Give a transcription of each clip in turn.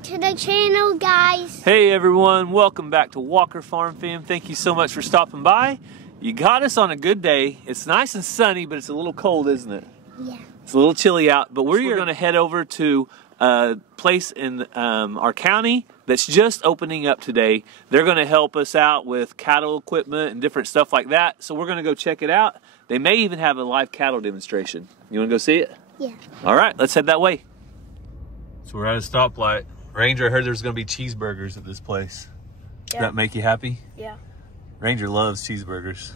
back to the channel, guys. Hey everyone, welcome back to Walker Farm Fam. Thank you so much for stopping by. You got us on a good day. It's nice and sunny, but it's a little cold, isn't it? Yeah. It's a little chilly out, but we're going to head over to a place in our county that's just opening up today. They're going to help us out with cattle equipment and different stuff like that. So we're going to go check it out. They may even have a live cattle demonstration. You want to go see it? Yeah. All right, let's head that way. So we're at a stoplight. Ranger, I heard there's going to be cheeseburgers at this place. Does that make you happy? Yeah. Ranger loves cheeseburgers.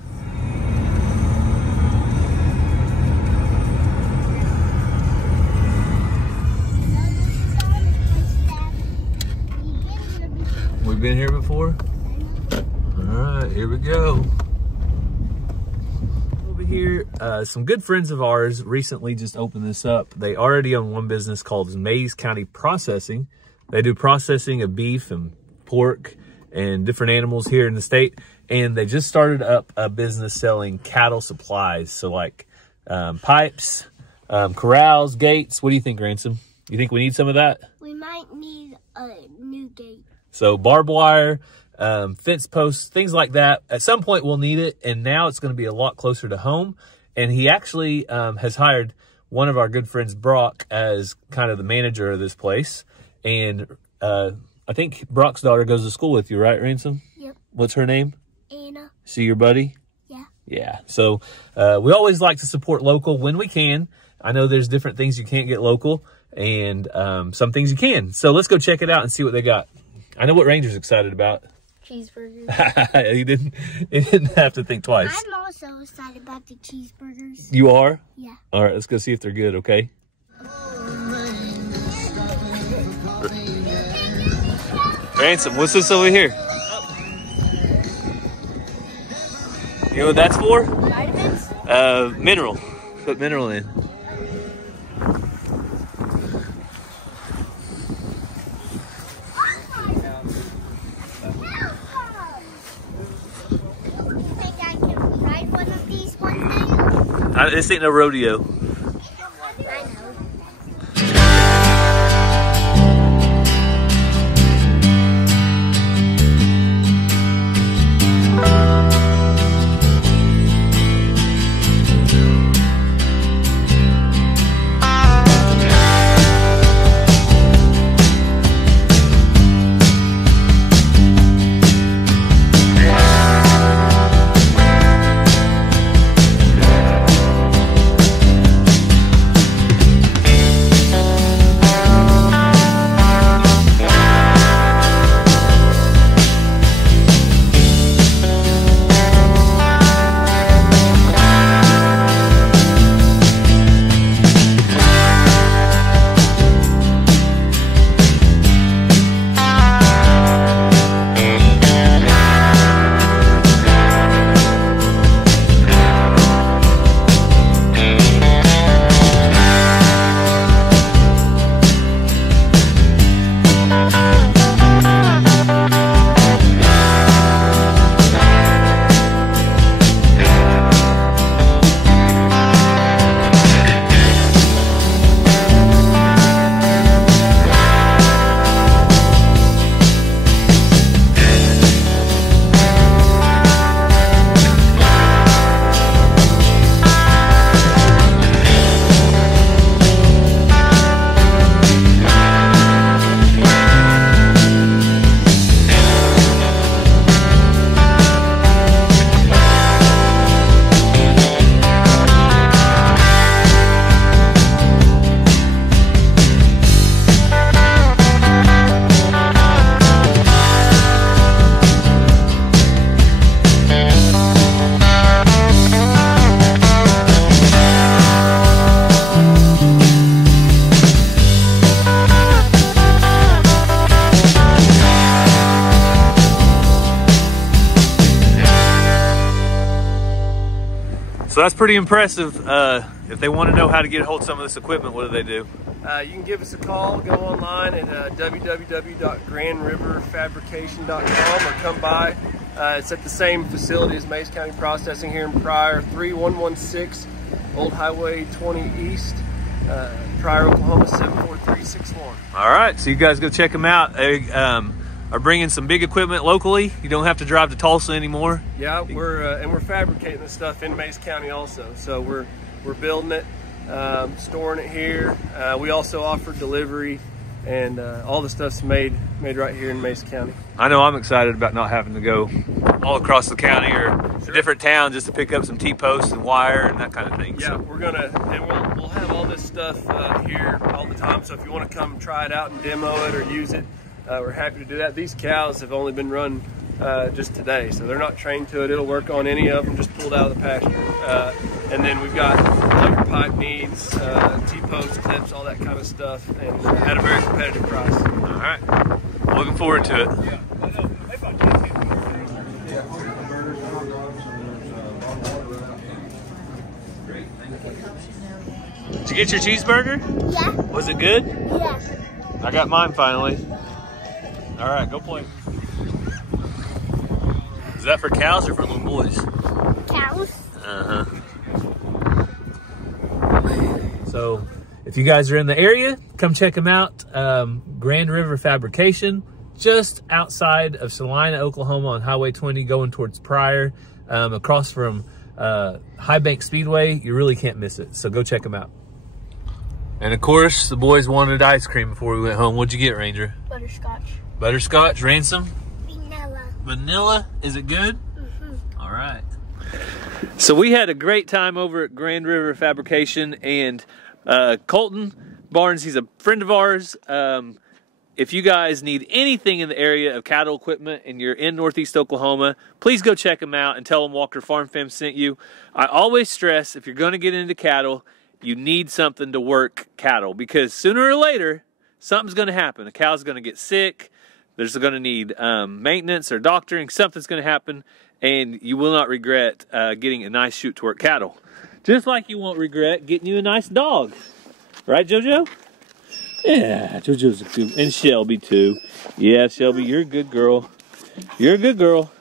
We've been here before? All right, here we go. Over here, some good friends of ours recently just opened this up. They already own one business called Mays County Processing. They do processing of beef and pork and different animals here in the state. And they just started up a business selling cattle supplies. So like pipes, corrals, gates. What do you think, Ransom? You think we need some of that? We might need a new gate. So barbed wire, fence posts, things like that. At some point we'll need it, and now it's going to be a lot closer to home. And he actually has hired one of our good friends, Brock, as kind of the manager of this place. And I think Brock's daughter goes to school with you, right, Ransom? Yep. What's her name? Anna. She your buddy? Yeah. Yeah. So we always like to support local when we can. I know there's different things you can't get local, and some things you can. So let's go check it out and see what they got. I know what Ranger's excited about. Cheeseburgers. he didn't have to think twice. I'm also excited about the cheeseburgers. You are? Yeah. All right, let's go see if they're good, okay? Ransom, what's this over here? You know what that's for? Vitamins? Mineral. Put mineral in. This ain't no rodeo. So that's pretty impressive. If they want to know how to get a hold of some of this equipment, what do they do? You can give us a call, go online at www.grandriverfabrication.com or come by. It's at the same facility as Mays County Processing here in Pryor, 3116 Old Highway 20 East, Pryor, Oklahoma 74361. more. All right, so you guys go check them out. They are bringing some big equipment locally. You don't have to drive to Tulsa anymore. Yeah, we're fabricating this stuff in Mays County also. So we're building it, storing it here. We also offer delivery, and all the stuff's made right here in Mays County. I know I'm excited about not having to go all across the county or a different town just to pick up some T-posts and wire and that kind of thing. Yeah, we'll have all this stuff here all the time. So if you want to come try it out and demo it or use it, we're happy to do that. These cows have only been run just today, so they're not trained to it. It'll work on any of them, just pulled out of the pasture. And then we've got all your pipe needs, T-post clips, all that kind of stuff, and at a very competitive price. All right, looking forward to it. Did you get your cheeseburger? Yeah. Was it good? Yeah. I got mine finally. All right, go play. Is that for cows or for little boys? Cows. Uh-huh. So, if you guys are in the area, come check them out. Grand River Fabrication, just outside of Salina, Oklahoma on Highway 20 going towards Pryor, across from High Bank Speedway. You really can't miss it, so go check them out. And of course, the boys wanted ice cream before we went home. What'd you get, Ranger? Butterscotch. Butterscotch, Ransom? Vanilla. Vanilla? Is it good? Mm-hmm. All right. So we had a great time over at Grand River Fabrication, and Colton Barnes, he's a friend of ours. If you guys need anything in the area of cattle equipment and you're in Northeast Oklahoma, please go check him out and tell him Walker Farm Fam sent you. I always stress, if you're going to get into cattle, you need something to work cattle, because sooner or later, something's going to happen. A cow's going to get sick. There's going to need maintenance or doctoring. Something's going to happen, and you will not regret getting a nice shoot to work cattle. Just like you won't regret getting you a nice dog. Right, JoJo? Yeah, JoJo's a good, and Shelby too. Yeah, Shelby, you're a good girl. You're a good girl.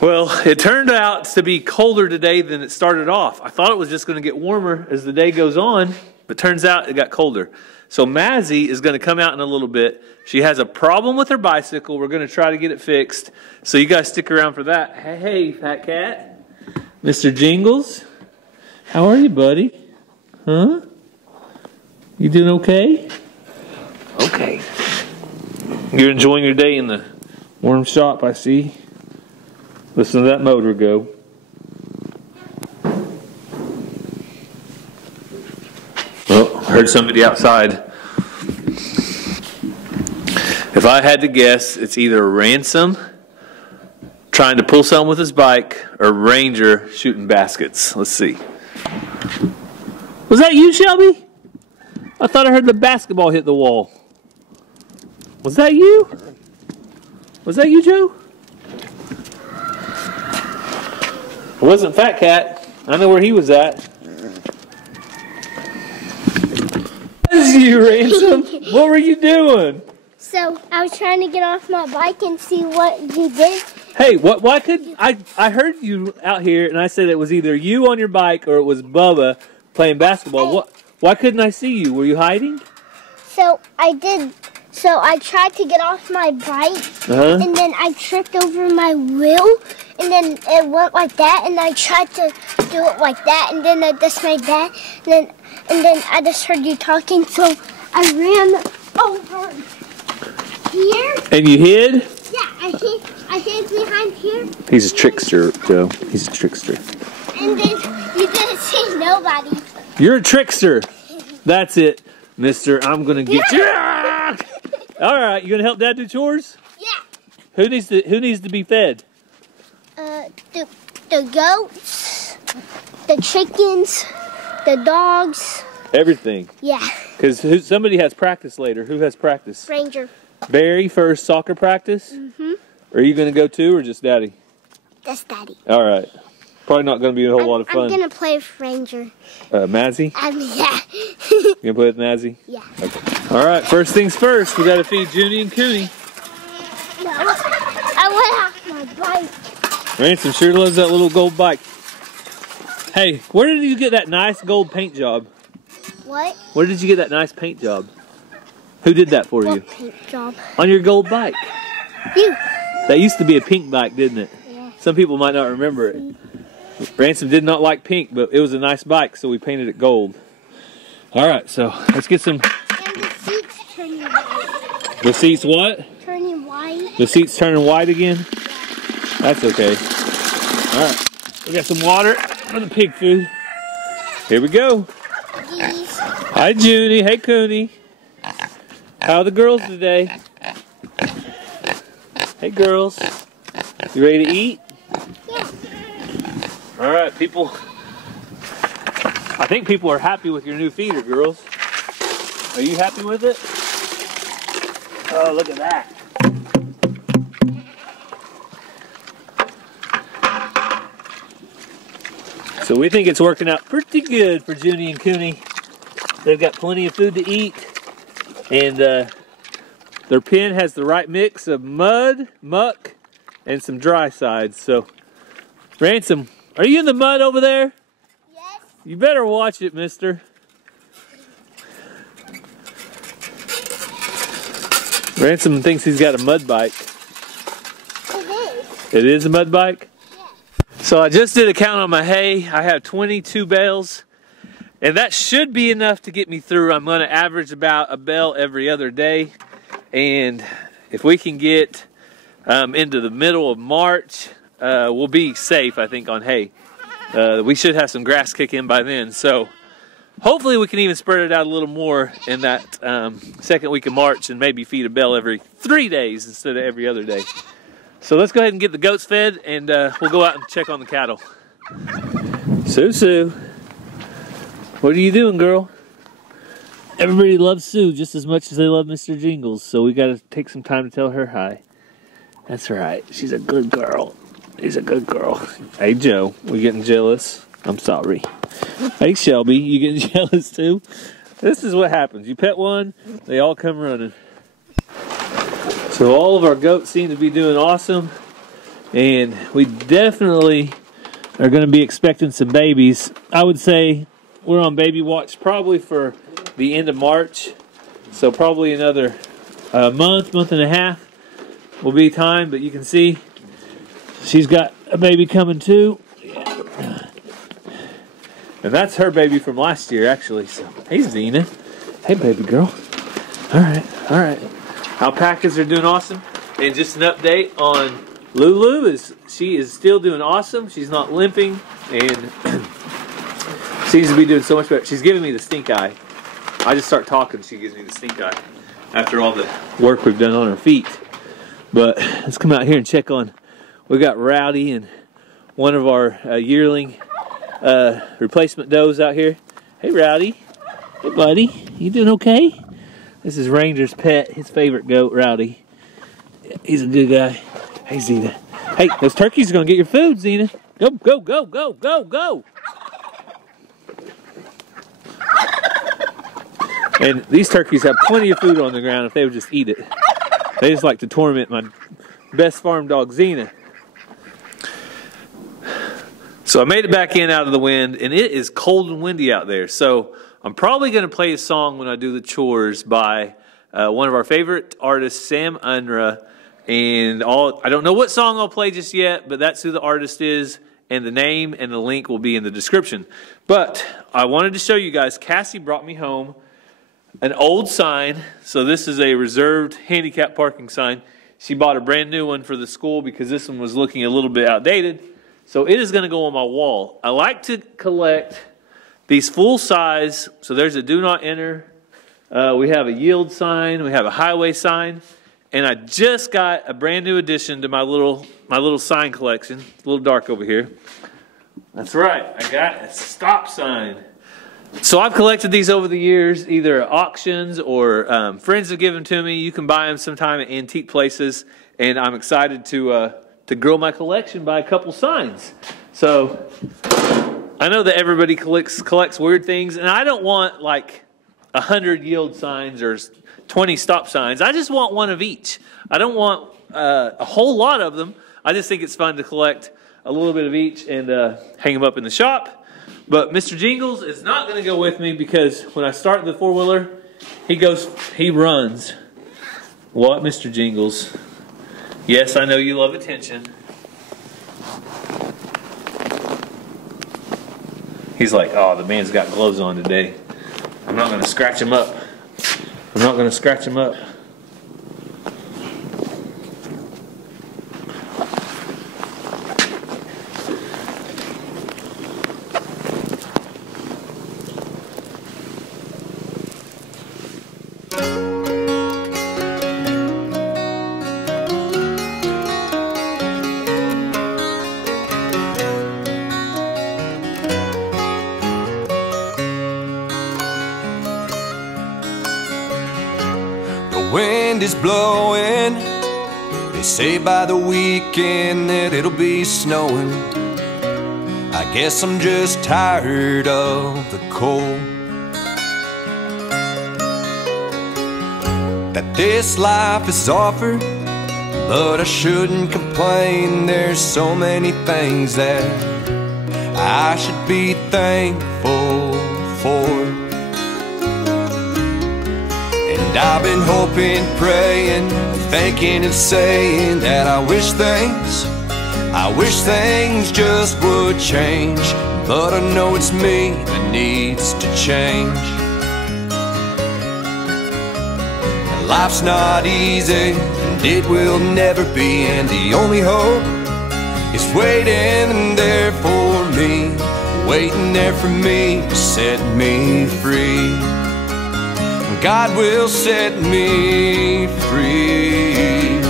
Well, it turned out to be colder today than it started off. I thought it was just going to get warmer as the day goes on, but turns out it got colder. So Mazzy is going to come out in a little bit. She has a problem with her bicycle. We're going to try to get it fixed. So you guys stick around for that. Hey, fat cat. Mr. Jingles. How are you, buddy? Huh? You doing okay? Okay. You're enjoying your day in the warm shop, I see. Listen to that motor go. Oh, I heard somebody outside. If I had to guess, it's either Ransom trying to pull something with his bike or Ranger shooting baskets. Let's see. Was that you, Shelby? I thought I heard the basketball hit the wall. Was that you? Was that you, Joe? It wasn't Fat Cat. I know where he was at. That's you, Ransom. What were you doing? So I was trying to get off my bike and see what you did. Hey, why could I heard you out here and I said it was either you on your bike or it was Bubba playing basketball. Why couldn't I see you? Were you hiding? So I did. So I tried to get off my bike, and then I tripped over my wheel, and then it went like that, and I tried to do it like that, and then I just made that, and then I just heard you talking, so I ran over here. And you hid? Yeah, I hid behind here. He's a trickster, Joe. He's a trickster. And then you didn't see nobody. You're a trickster. That's it, mister. I'm going to get you. All right, you going to help Dad do chores? Yeah. Who needs to be fed? The goats, the chickens, the dogs. Everything. Yeah. Because somebody has practice later. Who has practice? Ranger. Very first soccer practice? Mm-hmm. Are you going to go too or just Daddy? Just Daddy. All right. Probably not going to be a whole lot of fun. I'm going to play with Ranger. Mazzy? Yeah. You going to play with Mazzy? Yeah. Okay. All right, first things first. We got to feed Junie and Cooney. No, I went off my bike. Ransom sure loves that little gold bike. Hey, where did you get that nice gold paint job? What? Where did you get that nice paint job? Who did that for you? What paint job? On your gold bike. You. That used to be a pink bike, didn't it? Yeah. Some people might not remember it. Ransom did not like pink, but it was a nice bike, so we painted it gold. All right, so let's get some. And the seats turning white. The seats what? Turning white. The seats turning white again? That's okay. All right, we got some water for the pig food. Here we go. These. Hi, Junie. Hey, Cooney. How are the girls today? Hey, girls. You ready to eat? Yeah. All right, people. I think people are happy with your new feeder, girls. Are you happy with it? Oh, look at that. So we think it's working out pretty good for Junie and Cooney. They've got plenty of food to eat. And their pen has the right mix of mud, muck, and some dry sides. So, Ransom, are you in the mud over there? Yes. You better watch it, mister. Ransom thinks he's got a mud bike. It is. It is a mud bike? Yeah. So I just did a count on my hay. I have 22 bales. And that should be enough to get me through. I'm going to average about a bale every other day. And if we can get into the middle of March, we'll be safe, I think, on hay. We should have some grass kick in by then. So hopefully we can even spread it out a little more in that second week of March and maybe feed a bale every 3 days instead of every other day. So let's go ahead and get the goats fed, and we'll go out and check on the cattle. Sue. What are you doing, girl? Everybody loves Sue just as much as they love Mr. Jingles, so we got to take some time to tell her hi. That's right. She's a good girl. She's a good girl. Hey, Joe. We getting jealous? I'm sorry. Hey, Shelby. You getting jealous, too? This is what happens. You pet one, they all come running. So all of our goats seem to be doing awesome, and we definitely are going to be expecting some babies. I would say we're on baby watch probably for the end of March, so probably another month and a half will be time, but you can see she's got a baby coming too. Yeah. And that's her baby from last year, actually. So, hey, Zena. Hey, baby girl. All right. Alpacas are doing awesome. And just an update on Lulu, she is still doing awesome. She's not limping, and seems to be doing so much better. She's giving me the stink eye. I just start talking, she gives me the stink eye after all the work we've done on her feet. But let's come out here and check on. We got Rowdy and one of our yearling replacement does out here. Hey, Rowdy. Hey, buddy. You doing okay? This is Ranger's pet, his favorite goat, Rowdy. He's a good guy. Hey, Zena. Hey, those turkeys are going to get your food, Zena. Go, go, go, go, go, go. And these turkeys have plenty of food on the ground if they would just eat it. They just like to torment my best farm dog, Zena. So I made it back in out of the wind, and it is cold and windy out there. So I'm probably going to play a song when I do the chores by one of our favorite artists, Sam Unruh. And I don't know what song I'll play just yet, but that's who the artist is. And the name and the link will be in the description. But I wanted to show you guys, Cassie brought me home an old sign. So this is a reserved handicap parking sign. She bought a brand new one for the school because this one was looking a little bit outdated. So it is going to go on my wall. I like to collect these full size. So there's a do not enter. We have a yield sign. We have a highway sign. And I just got a brand new addition to my little sign collection. It's a little dark over here. That's right. I got a stop sign. So I've collected these over the years, either at auctions or friends have given to me. You can buy them sometime at antique places. And I'm excited to grow my collection by a couple signs. So I know that everybody collects weird things. And I don't want like 100 yield signs or 20 stop signs. I just want one of each. I don't want a whole lot of them. I just think it's fun to collect a little bit of each and hang them up in the shop. But Mr. Jingles is not going to go with me because when I start the four-wheeler, he runs. What, Mr. Jingles? Yes, I know you love attention. He's like, oh, the man's got gloves on today. I'm not going to scratch him up. I'm not going to scratch him up. Wind is blowing. They say by the weekend that it'll be snowing. I guess I'm just tired of the cold that this life is offered, but I shouldn't complain. There's so many things that I should be thankful for. And I've been hoping, praying, thinking and saying that I wish things just would change. But I know it's me that needs to change. And life's not easy, and it will never be. And the only hope is waiting there for me, waiting there for me to set me free. God will set me free.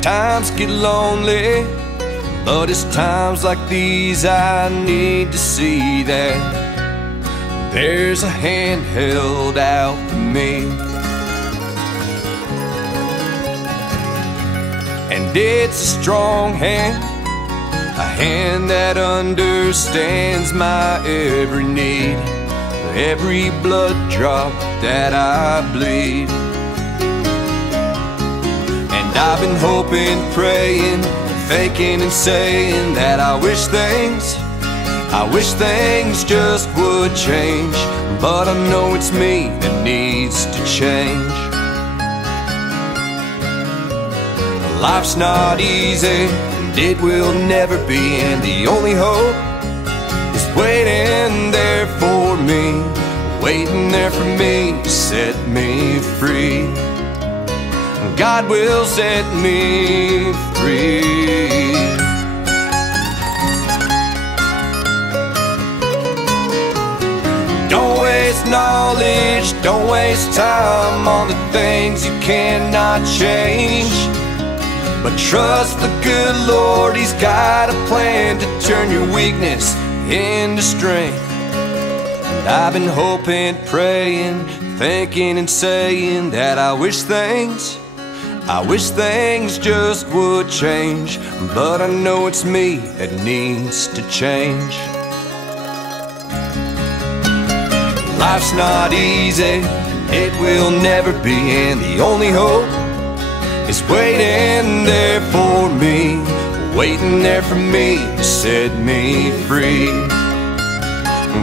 Times get lonely, but it's times like these I need to see that there's a hand held out for me. And it's a strong hand, a hand that understands my every need, every blood drop that I bleed. And I've been hoping, praying, thinking and saying that I wish things just would change. But I know it's me that needs to change. Life's not easy, it will never be, and the only hope is waiting there for me, waiting there for me to set me free. God will set me free. Don't waste knowledge, don't waste time on the things you cannot change. But trust the good Lord, He's got a plan to turn your weakness into strength. And I've been hoping, praying, thinking and saying that I wish things just would change. But I know it's me that needs to change. Life's not easy, it will never be, and the only hope is waiting there for me, waiting there for me to set me free.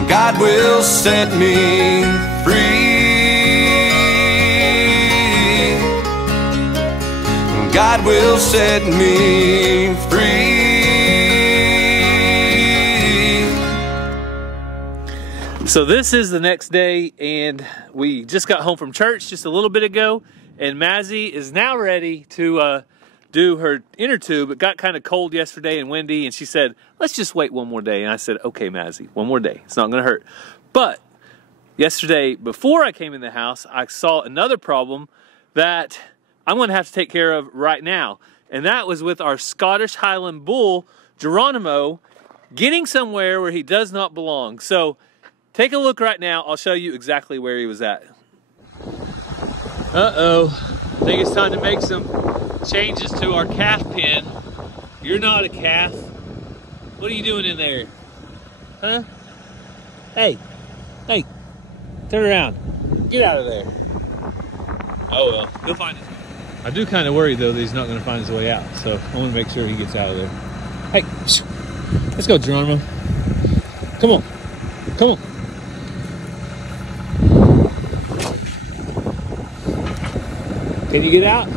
God will set me free. God will set me free. So this is the next day, and we just got home from church just a little bit ago. And Mazzy is now ready to do her inner tube. It got kind of cold yesterday and windy, and she said, let's just wait one more day. And I said, okay, Mazzy, one more day. It's not going to hurt. But yesterday, before I came in the house, I saw another problem that I'm going to have to take care of right now. And that was with our Scottish Highland Bull, Geronimo, getting somewhere where he does not belong. So take a look right now. I'll show you exactly where he was at. Uh-oh, I think it's time to make some changes to our calf pen. You're not a calf. What are you doing in there? Huh? Hey, turn around. Get out of there. Oh well, go find it. I do kind of worry though that he's not going to find his way out, so I want to make sure he gets out of there. Hey, let's go, Geronimo. Come on, come on. Can you get out?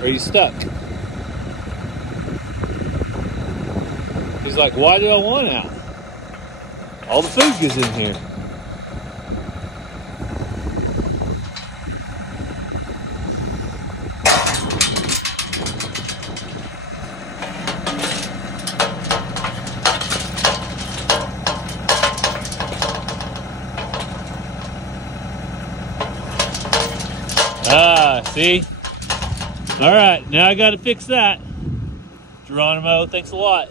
Or are you stuck? He's like, why do I want out? All the food is in here. Ah, see? All right, now I got to fix that. Geronimo, thanks a lot.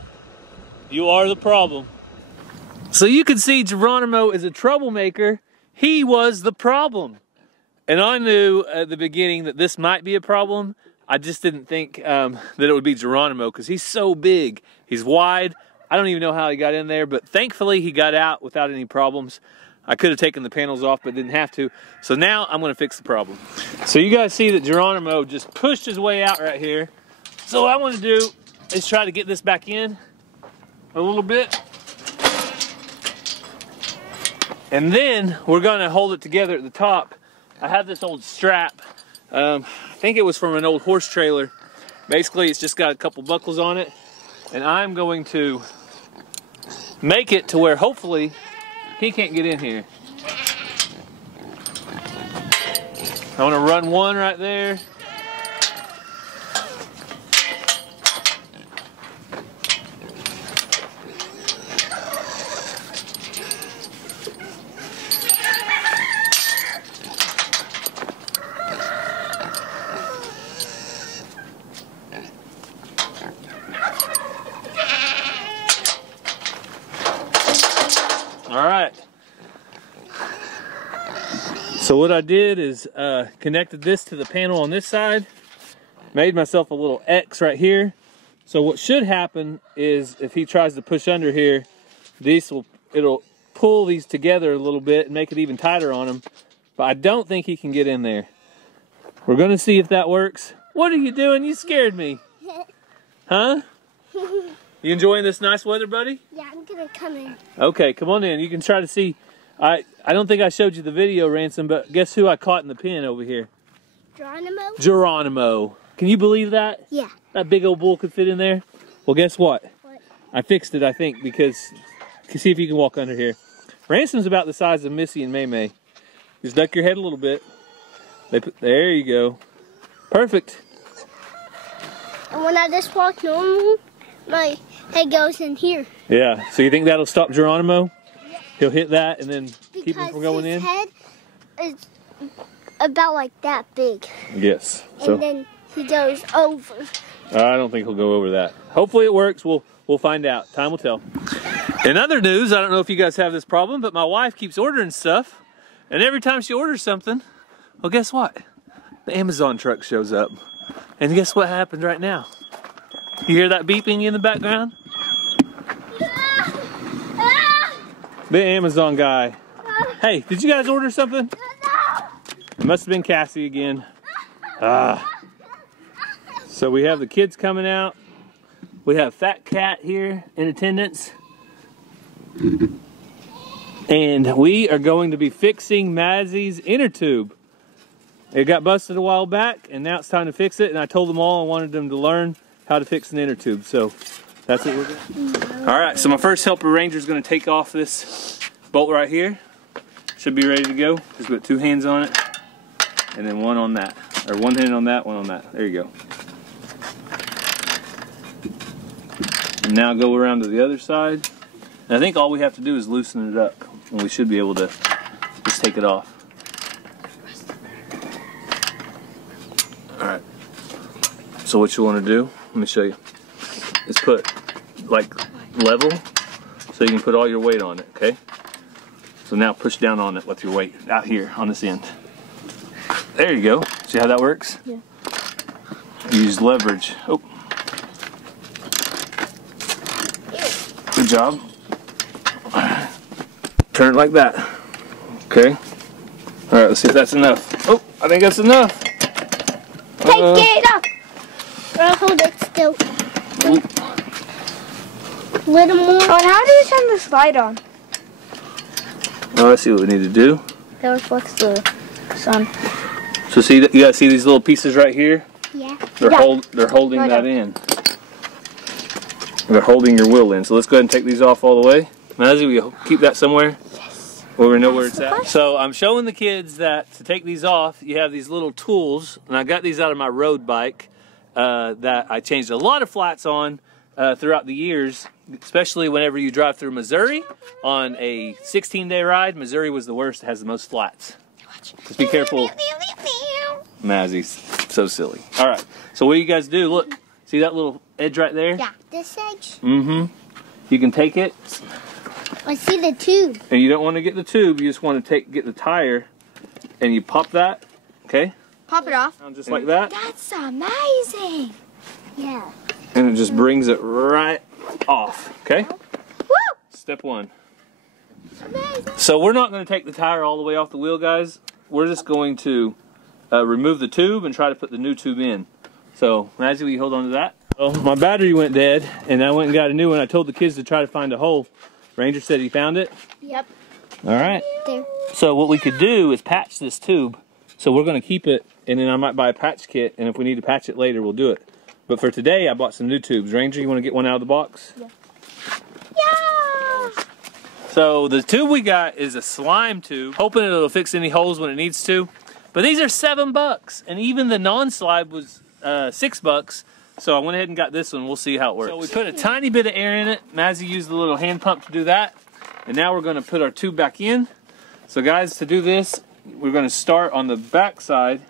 You are the problem. So you can see Geronimo is a troublemaker. He was the problem. And I knew at the beginning that this might be a problem. I just didn't think that it would be Geronimo because he's so big. He's wide. I don't even know how he got in there, but thankfully he got out without any problems. I could have taken the panels off, but didn't have to. So now I'm gonna fix the problem. So you guys see that Geronimo just pushed his way out right here. So what I want to do is try to get this back in a little bit. And then we're gonna hold it together at the top. I have this old strap. I think it was from an old horse trailer. Basically, it's just got a couple buckles on it. And I'm going to make it to where hopefully he can't get in here. I want to run one right there. All right. So what I did is connected this to the panel on this side, made myself a little X right here. So what should happen is if he tries to push under here, it'll pull these together a little bit and make it even tighter on him. But I don't think he can get in there. We're gonna see if that works. What are you doing? You scared me. Huh? You enjoying this nice weather, buddy? Yeah, I'm gonna come in. Okay, come on in. You can try to see. I don't think I showed you the video, Ransom, but guess who I caught in the pen over here? Geronimo? Geronimo. Can you believe that? Yeah. That big old bull could fit in there? Well, guess what? What? I fixed it, I think, because... See if you can walk under here. Ransom's about the size of Missy and May May. Just duck your head a little bit. There you go. Perfect. And when I just walk normal, my head goes in here. Yeah, so you think that'll stop Geronimo? Yeah. He'll hit that and then keep him from going in? Because his head is about like that big. Yes. And then he goes over. I don't think he'll go over that. Hopefully it works. We'll find out. Time will tell. In other news, I don't know if you guys have this problem, but my wife keeps ordering stuff. And every time she orders something, well, guess what? The Amazon truck shows up. And guess what happened right now? You hear that beeping in the background? The Amazon guy. Hey, did you guys order something? It must have been Cassie again. So we have the kids coming out. We have Fat Cat here in attendance. And we are going to be fixing Mazzie's inner tube. It got busted a while back, and now it's time to fix it. And I told them all I wanted them to learn how to fix an inner tube. So that's what we're doing. All right, so my first helper ranger is going to take off this bolt right here. Should be ready to go. Just put 2 hands on it, and then one on that. Or 1 hand on that, 1 on that. There you go. And now go around to the other side. And I think all we have to do is loosen it up, and we should be able to just take it off. Alright. So what you want to do, let me show you, is put like level so you can put all your weight on it, okay? So now push down on it with your weight out here on this end. There you go. See how that works? Yeah. Use leverage. Oh. Good job. Turn it like that. Okay. Alright, let's see if that's enough. Oh, I think that's enough. Take it off. I'll hold it still. Little more. Oh, and how do you turn this light on? Oh, I see what we need to do. That reflects the sun. So see, you guys see these little pieces right here? Yeah. They're holding that in. They're holding your wheel in. So let's go ahead and take these off all the way. Mazzy, will you keep that somewhere? Yes. Where we know where it's at. So I'm showing the kids that to take these off, you have these little tools, and I got these out of my road bike that I changed a lot of flats on throughout the years, especially whenever you drive through Missouri on a 16-day ride. Missouri was the worst. It has the most flats. Just be careful. Mazzy's so silly. All right. So what do you guys do? Look. See that little edge right there? Yeah. This edge? Mm-hmm. You can take it. I see the tube. And you don't want to get the tube. You just want to get the tire, and you pop that. Okay? Pop it off. Just like that. That's amazing. Yeah. And it just brings it right off. Okay? Woo! Step one. Amazing. So we're not going to take the tire all the way off the wheel, guys. We're just going to remove the tube and try to put the new tube in. So, Mazzy, will you hold on to that? Well, my battery went dead, and I went and got a new one. I told the kids to try to find a hole. Ranger said he found it. Yep. All right. There. So what we could do is patch this tube. So we're going to keep it, and then I might buy a patch kit, and if we need to patch it later, we'll do it. But for today, I bought some new tubes. Ranger, you want to get one out of the box? Yeah. Yeah. So the tube we got is a slime tube, hoping it'll fix any holes when it needs to. But these are $7, and even the non-slide was $6. So I went ahead and got this one. We'll see how it works. So we put a tiny bit of air in it. Mazzy used the little hand pump to do that. And now we're going to put our tube back in. So guys, to do this, we're going to start on the back side.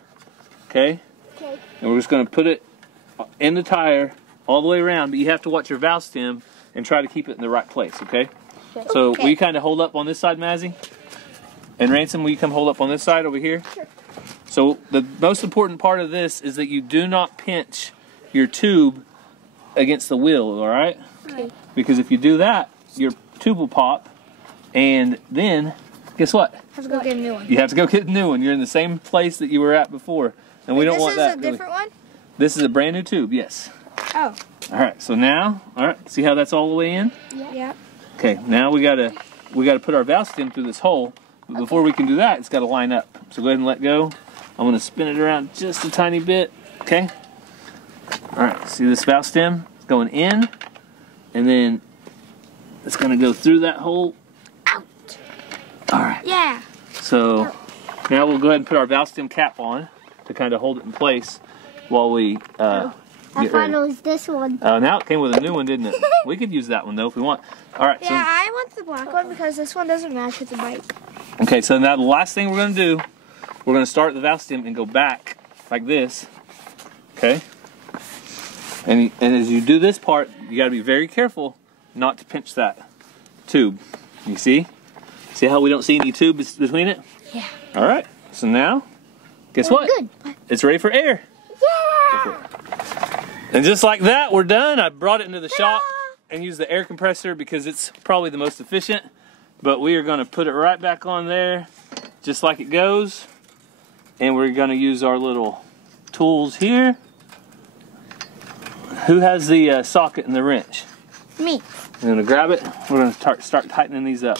Okay? Okay. And we're just going to put it in the tire all the way around. But you have to watch your valve stem and try to keep it in the right place. Okay? Okay. So will you kind of hold up on this side, Mazzy? And Ransom, will you come hold up on this side over here? Sure. So the most important part of this is that you do not pinch your tube against the wheel, all right? Okay. Because if you do that, your tube will pop, and then, guess what? Have to go get a new one. You have to go get a new one. You're in the same place that you were at before, and we don't want that. This is a different one? This is a brand new tube, yes. Oh. All right, so now, all right, see how that's all the way in? Yeah. Okay, now we gotta put our valve stem through this hole, but before we can do that, it's gotta line up. So go ahead and let go. I'm gonna spin it around just a tiny bit, okay? All right, see this valve stem? It's going in, and then it's gonna go through that hole. Out. All right. Yeah. So now we'll go ahead and put our valve stem cap on to kind of hold it in place while we I get thought ready. it was this one. Now it came with a new one, didn't it? We could use that one though if we want. All right. Yeah, I want the black one because this one doesn't match with the bike. Okay, so now the last thing we're gonna do, we're gonna start the valve stem and go back like this. Okay. And as you do this part, you got to be very careful not to pinch that tube. You see? See how we don't see any tube between it? Yeah. All right. So now, guess what? Good. It's ready for air. Yeah. And just like that, we're done. I brought it into the shop and used the air compressor because it's probably the most efficient. But we are going to put it right back on there, just like it goes. And we're going to use our little tools here. Who has the socket and the wrench? Me. I'm going to grab it. We're going to start tightening these up.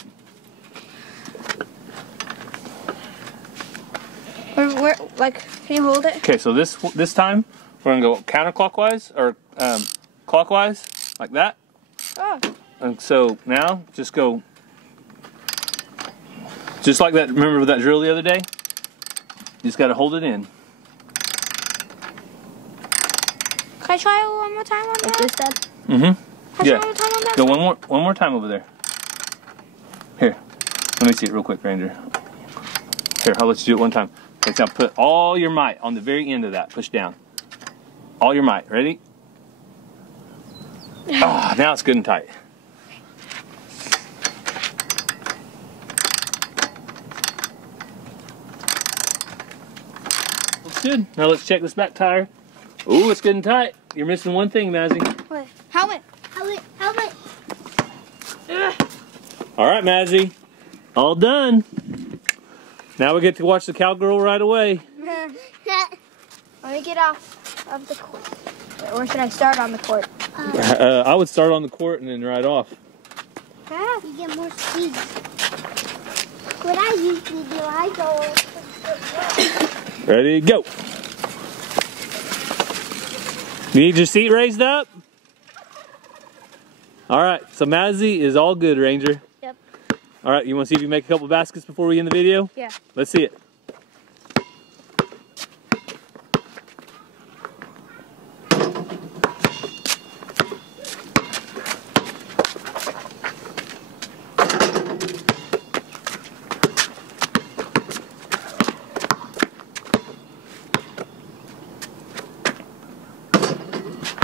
Where, like, can you hold it? Okay, so this time we're going to go counterclockwise or clockwise, like that. Oh. And so now just go, just like that. Remember that drill the other day? You just got to hold it in. Can I try it one more time on that? This side. Mm-hmm. Can I Yeah. try one more time on that? Go one more time over there. Here, let me see it real quick, Ranger. Here, I'll let you do it one time. Okay, now put all your might on the very end of that. Push down. All your might. Ready? Ah, now it's good and tight. Looks good. Now let's check this back tire. Ooh, it's good and tight. You're missing one thing, Mazzy. What? Helmet. Helmet. All right, Mazzy. All done. Now we get to watch the cowgirl right away. Let me get off of the court? Or should I start on the court? I would start on the court and then ride off. You get more speed. What I usually do, I go. Ready, go. You need your seat raised up? All right, so Mazzy is all good, Ranger. Yep. All right, you want to see if you make a couple baskets before we end the video? Yeah. Let's see it.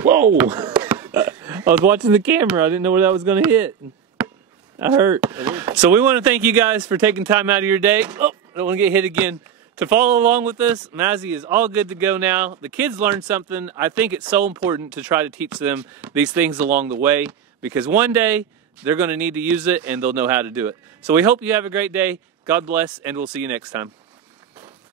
Whoa! I was watching the camera. I didn't know where that was going to hit. I hurt. So we want to thank you guys for taking time out of your day. Oh, I don't want to get hit again. To follow along with us, Mazzy is all good to go now. The kids learned something. I think it's so important to try to teach them these things along the way, because one day they're going to need to use it and they'll know how to do it. So we hope you have a great day. God bless, and we'll see you next time.